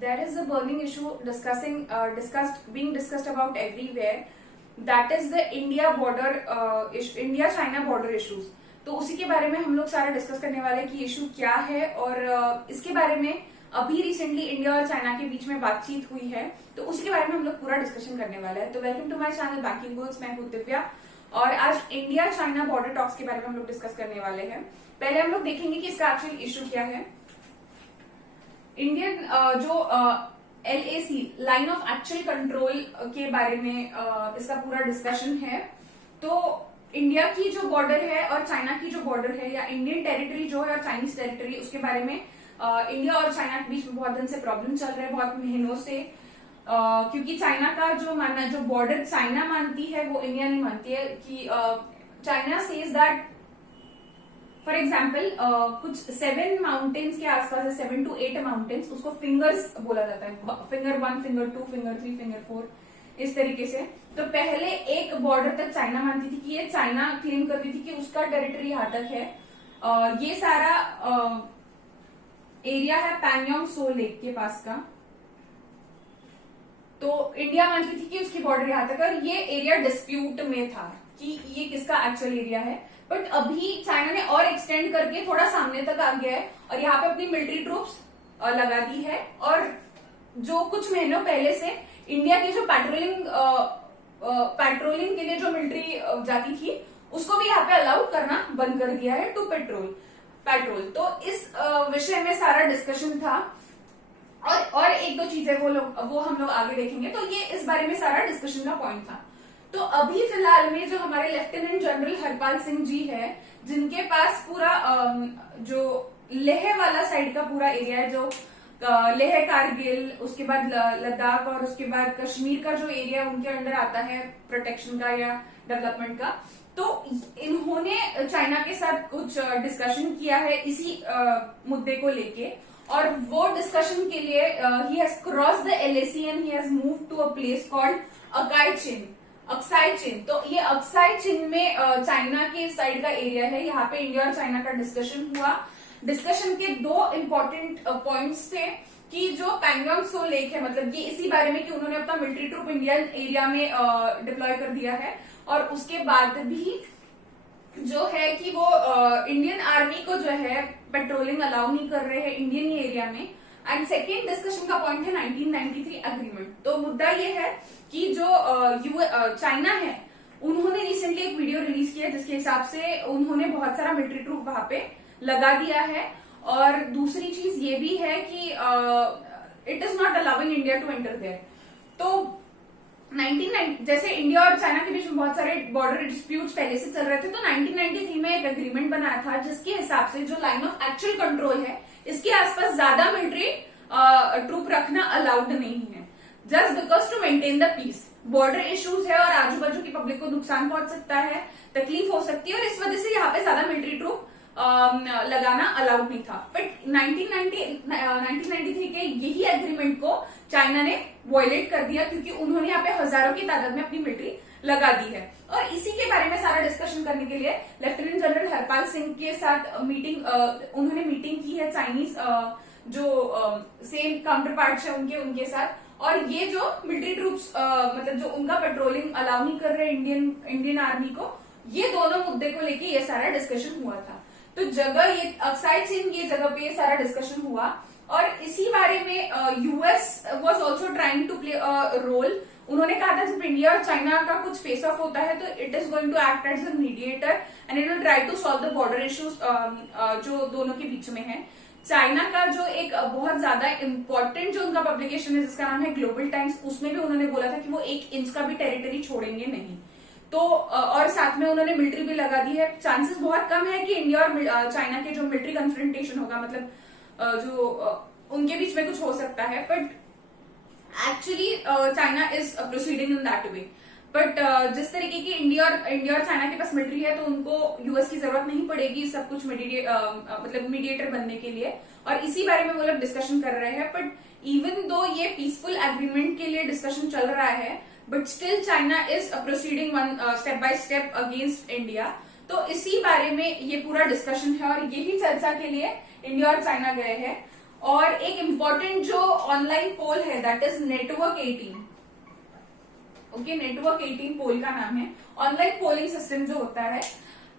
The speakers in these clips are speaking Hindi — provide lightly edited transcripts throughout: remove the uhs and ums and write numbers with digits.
there is a burning issue being discussed about everywhere. That is the India China border issues. तो उसी के बारे में हम लोग सारा डिस्कस करने वाले हैं कि इशू क्या है और इसके बारे में अभी रिसेंटली इंडिया और चाइना के बीच में बातचीत हुई है, तो उसी के बारे में हम लोग पूरा डिस्कशन करने वाले हैं। तो welcome to my channel banking goals, मैं हूं दिव्या और आज इंडिया चाइना बॉर्डर टॉक्स के बारे में हम लोग डिस्कस करने वाले हैं। पहले हम लोग देखेंगे कि इसका एक्चुअल इशू क्या है। इंडियन जो LAC line of actual control के बारे में इसका पूरा डिस्कशन है। तो इंडिया की जो बॉर्डर है और चाइना की जो बॉर्डर है या इंडियन टेरिटरी जो है और चाइनीज टेरिटरी, उसके बारे में इंडिया और चाइना के बीच में बहुत दिन से प्रॉब्लम चल रहा है, बहुत महीनों से। क्योंकि चाइना का जो मानना, जो बॉर्डर चाइना मानती है वो इंडिया नहीं मानती है। कि China says that for example कुछ 7 माउंटेन्स के आसपास है, 7 to 8 माउंटेन्स, उसको फिंगर्स बोला जाता है। फिंगर 1, फिंगर 2, फिंगर 3, फिंगर 4, इस तरीके से। तो पहले एक बॉर्डर तक चाइना मानती थी कि ये चाइना क्लेम करती थी कि उसका टेरिटरी यहाँ तक है। ये सारा एरिया है पैंगोंग त्सो लेक के पास का। तो इंडिया मानती थी कि उसकी बॉर्डर यहाँ तक, और ये एरिया डिस्प्यूट में था कि ये किसका एक्चुअल एरिया है। बट अभी चाइना ने और एक्सटेंड करके थोड़ा सामने तक आ गया है और यहाँ पे अपनी मिलिट्री ट्रूप्स लगा दी है। और जो कुछ महीनों पहले से इंडिया की जो पेट्रोलिंग के लिए जो मिलिट्री जाती थी, उसको भी यहाँ पे अलाउ करना बंद कर दिया है टू पेट्रोल। तो इस विषय में सारा डिस्कशन था और एक दो चीजें वो हम लोग आगे देखेंगे। तो ये इस बारे में सारा डिस्कशन का पॉइंट था। तो अभी फिलहाल में जो हमारे लेफ्टिनेंट जनरल हरपाल सिंह जी है, जिनके पास पूरा जो लेह वाला साइड का पूरा एरिया है, जो लेह कारगिल, उसके बाद लद्दाख और उसके बाद कश्मीर का जो एरिया उनके अंडर आता है प्रोटेक्शन का या डेवलपमेंट का। तो इन्होंने चाइना के साथ कुछ डिस्कशन किया है इसी मुद्दे को लेके, और वो डिस्कशन के लिए ही has cross the LAC and he has move to a place called Aksai Chin. तो ये अक्साई चिन में चाइना के साइड का एरिया है। यहाँ पे इंडिया और चाइना का डिस्कशन हुआ। डिस्कशन के 2 इम्पोर्टेंट पॉइंट्स थे कि जो पैंगोंग त्सो लेक है, मतलब ये इसी बारे में कि उन्होंने अपना मिलिट्री ट्रूप इंडियन एरिया में डिप्लॉय कर दिया है, और उसके बाद भी जो है कि वो इंडियन आर्मी को जो है पेट्रोलिंग अलाउ नहीं कर रहे हैं इंडियन एरिया में। एंड सेकेंड डिस्कशन का पॉइंट है 1993 एग्रीमेंट। तो मुद्दा ये है कि जो चाइना है, उन्होंने रिसेंटली एक वीडियो रिलीज किया जिसके हिसाब से उन्होंने बहुत सारा मिलिट्री ट्रूप वहां पे लगा दिया है। और दूसरी चीज ये भी है कि it is not allowing India to enter there. तो 1990 जैसे इंडिया और चाइना के बीच में बहुत सारे बॉर्डर डिस्प्यूट्स पहले से चल रहे थे, तो 1993 में एक एग्रीमेंट बनाया था जिसके हिसाब से जो लाइन ऑफ एक्चुअल कंट्रोल है, इसके आसपास ज्यादा मिलिट्री ट्रूप रखना अलाउड नहीं है, just because to maintain the peace. Border issues है और आजू बाजू की पब्लिक को नुकसान पहुंच सकता है, तकलीफ हो सकती है, और इस वजह से यहाँ पे ज्यादा मिलिट्री ट्रूप लगाना अलाउड नहीं था। बट 1993 के यही एग्रीमेंट को चाइना ने वायलेट कर दिया, क्योंकि उन्होंने यहाँ पे हजारों की तादाद में अपनी मिलिट्री लगा दी है। और इसी के बारे में सारा डिस्कशन करने के लिए लेफ्टिनेंट जनरल हरपाल सिंह के साथ उन्होंने मीटिंग की है चाइनीज जो सेम काउंटर पार्ट्स है उनके साथ। और ये जो मिलिट्री ट्रूप्स मतलब जो उनका पेट्रोलिंग अलाउ नहीं कर रहे इंडियन आर्मी को, ये दोनों मुद्दे को लेके ये सारा डिस्कशन हुआ था। तो जगह ये अक्साई चिन, ये जगह पे ये सारा डिस्कशन हुआ। और इसी बारे में US was also trying to play a role. उन्होंने कहा था जब इंडिया और चाइना का कुछ फेस ऑफ होता है तो it is going to act as a mediator and it will try to solve the border issues जो दोनों के बीच में है। चाइना का जो एक बहुत ज्यादा इंपॉर्टेंट जो उनका पब्लिकेशन है जिसका नाम है ग्लोबल टाइम्स, उसमें भी उन्होंने बोला था कि वो 1 इंच का भी टेरिटरी छोड़ेंगे नहीं। तो और साथ में उन्होंने मिलिट्री भी लगा दी है। चांसेस बहुत कम है कि इंडिया और चाइना के जो मिलिट्री कन्फ्रंटेशन होगा, मतलब जो उनके बीच में कुछ हो सकता है, but actually China is proceeding in that way. But जिस तरीके की इंडिया और चाइना के पास मिलिट्री है, तो उनको US की जरूरत नहीं पड़ेगी सब कुछ मतलब मीडिएटर बनने के लिए, और इसी बारे में वो लोग डिस्कशन कर रहे हैं। बट इवन दो ये पीसफुल एग्रीमेंट के लिए डिस्कशन चल रहा है, but still China is proceeding one step by step against India. तो इसी बारे में ये पूरा डिस्कशन है और यही चर्चा के लिए इंडिया और चाइना गए हैं। और एक इम्पॉर्टेंट जो ऑनलाइन पोल है that is network 18। Okay, network 18 पोल का नाम है। ऑनलाइन पोलिंग सिस्टम जो होता है,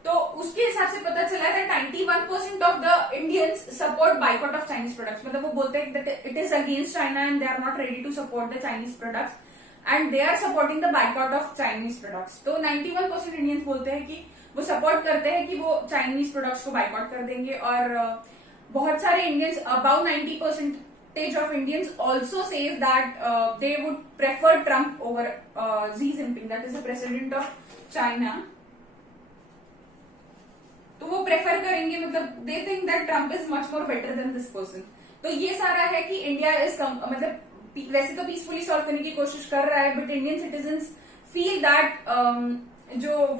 तो उसके हिसाब से पता चला है 91% of the Indians support boycott of Chinese products. मतलब वो बोलते हैं that it is against China and they are not ready to support the Chinese products and they are supporting the boycott of Chinese products. तो 91% इंडियंस बोलते हैं कि वो सपोर्ट करते हैं कि वो चाइनीज प्रोडक्ट्स को बाइकआउट कर देंगे। और बहुत सारे Indians, about 90% of Indians also says that they would prefer Trump over Xi Jinping, that is the president of China. तो वो प्रेफर करेंगे, मतलब they think that Trump is much more better than this person. तो ये सारा है कि इंडिया इज मतलब वैसे तो पीसफुली सॉल्व करने की कोशिश कर रहा है, but Indian citizens feel that जो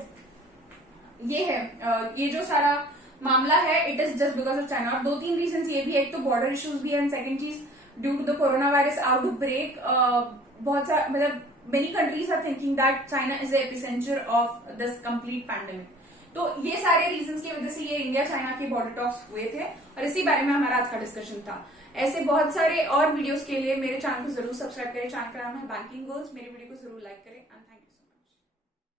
ये है ये जो सारा मामला है it is just because of China. और 2-3 रीजन ये भी है, एक तो बॉर्डर इश्यूज भी है एंड सेकंड चीज due to the corona virus outbreak बहुत सारा मतलब many countries are thinking that China is the epicentre of this complete pandemic. तो ये सारे रीजंस की वजह से ये इंडिया चाइना के बॉर्डर टॉक्स हुए थे और इसी बारे में हमारा आज का डिस्कशन था। ऐसे बहुत सारे और वीडियोस के लिए मेरे चैनल को जरूर सब्सक्राइब करें। चैनल का नाम है बैंकिंग गोल्स। मेरे वीडियो को जरूर लाइक करें एंड थैंक यू।